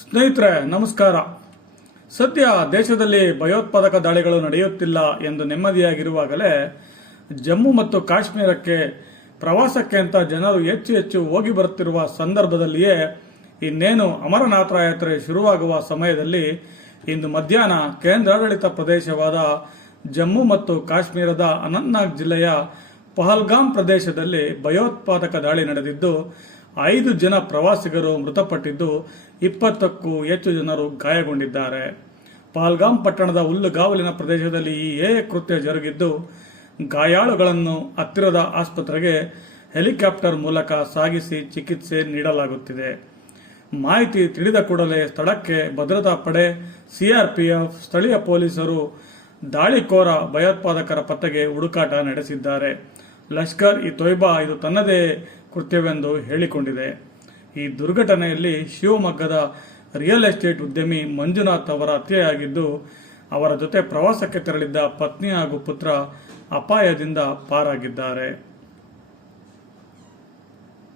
ಸ್ನೇಹಿತರೆ, ನಮಸ್ಕಾರ. ಸದ್ಯ ದೇಶದಲ್ಲಿ ಭಯೋತ್ಪಾದಕ ದಾಳಿಗಳು ನಡೆಯುತ್ತಿಲ್ಲ ಎಂದು ನೆಮ್ಮದಿಯಾಗಿರುವಾಗಲೇ ಜಮ್ಮು ಮತ್ತು ಕಾಶ್ಮೀರಕ್ಕೆ ಪ್ರವಾಸಕ್ಕೆ ಅಂತ ಜನರು ಹೆಚ್ಚು ಹೆಚ್ಚು ಹೋಗಿ ಬರುತ್ತಿರುವ ಸಂದರ್ಭದಲ್ಲಿಯೇ ಇನ್ನೇನು ಅಮರನಾಥ ಯಾತ್ರೆ ಶುರುವಾಗುವ ಸಮಯದಲ್ಲಿ ಇಂದು ಮಧ್ಯಾಹ್ನ ಕೇಂದ್ರಾಡಳಿತ ಪ್ರದೇಶವಾದ ಜಮ್ಮು ಮತ್ತು ಕಾಶ್ಮೀರದ ಅನಂತ್ನಾಗ್ ಜಿಲ್ಲೆಯ ಪಹಲ್ಗಾಮ್ ಪ್ರದೇಶದಲ್ಲಿ ಭಯೋತ್ಪಾದಕ ದಾಳಿ ನಡೆದಿದ್ದು ಐದು ಜನ ಪ್ರವಾಸಿಗರು ಮೃತಪಟ್ಟಿದ್ದು ಇಪ್ಪತ್ತಕ್ಕೂ ಹೆಚ್ಚು ಜನರು ಗಾಯಗೊಂಡಿದ್ದಾರೆ. ಪಾಲ್ಗಾಮ್ ಪಟ್ಟಣದ ಹುಲ್ಲುಗಾವಲಿನ ಪ್ರದೇಶದಲ್ಲಿ ಈ ಏ ಕೃತ್ಯ ಜರುಗಿದ್ದು, ಗಾಯಾಳುಗಳನ್ನು ಹತ್ತಿರದ ಆಸ್ಪತ್ರೆಗೆ ಹೆಲಿಕಾಪ್ಟರ್ ಮೂಲಕ ಸಾಗಿಸಿ ಚಿಕಿತ್ಸೆ ನೀಡಲಾಗುತ್ತಿದೆ. ಮಾಹಿತಿ ತಿಳಿದ ಕೂಡಲೇ ಸ್ಥಳಕ್ಕೆ ಭದ್ರತಾ ಪಡೆ, ಸಿಆರ್ಪಿಎಫ್, ಸ್ಥಳೀಯ ಪೊಲೀಸರು ದಾಳಿಕೋರ ಭಯೋತ್ಪಾದಕರ ಪತ್ತೆಗೆ ಹುಡುಕಾಟ ನಡೆಸಿದ್ದಾರೆ. ಲಷ್ಕರ್ ಈ ತೊಯ್ಬಾ ಇದು ತನ್ನದೇ ಕೃತ್ಯವೆಂದು ಹೇಳಿಕೊಂಡಿದೆ. ಈ ದುರ್ಘಟನೆಯಲ್ಲಿ ಶಿವಮೊಗ್ಗದ ರಿಯಲ್ ಎಸ್ಟೇಟ್ ಉದ್ಯಮಿ ಮಂಜುನಾಥ್ ಅವರ ಹತ್ಯೆಯಾಗಿದ್ದು, ಅವರ ಜೊತೆ ಪ್ರವಾಸಕ್ಕೆ ತೆರಳಿದ್ದ ಪತ್ನಿ ಹಾಗೂ ಪುತ್ರ ಅಪಾಯದಿಂದ ಪಾರಾಗಿದ್ದಾರೆ.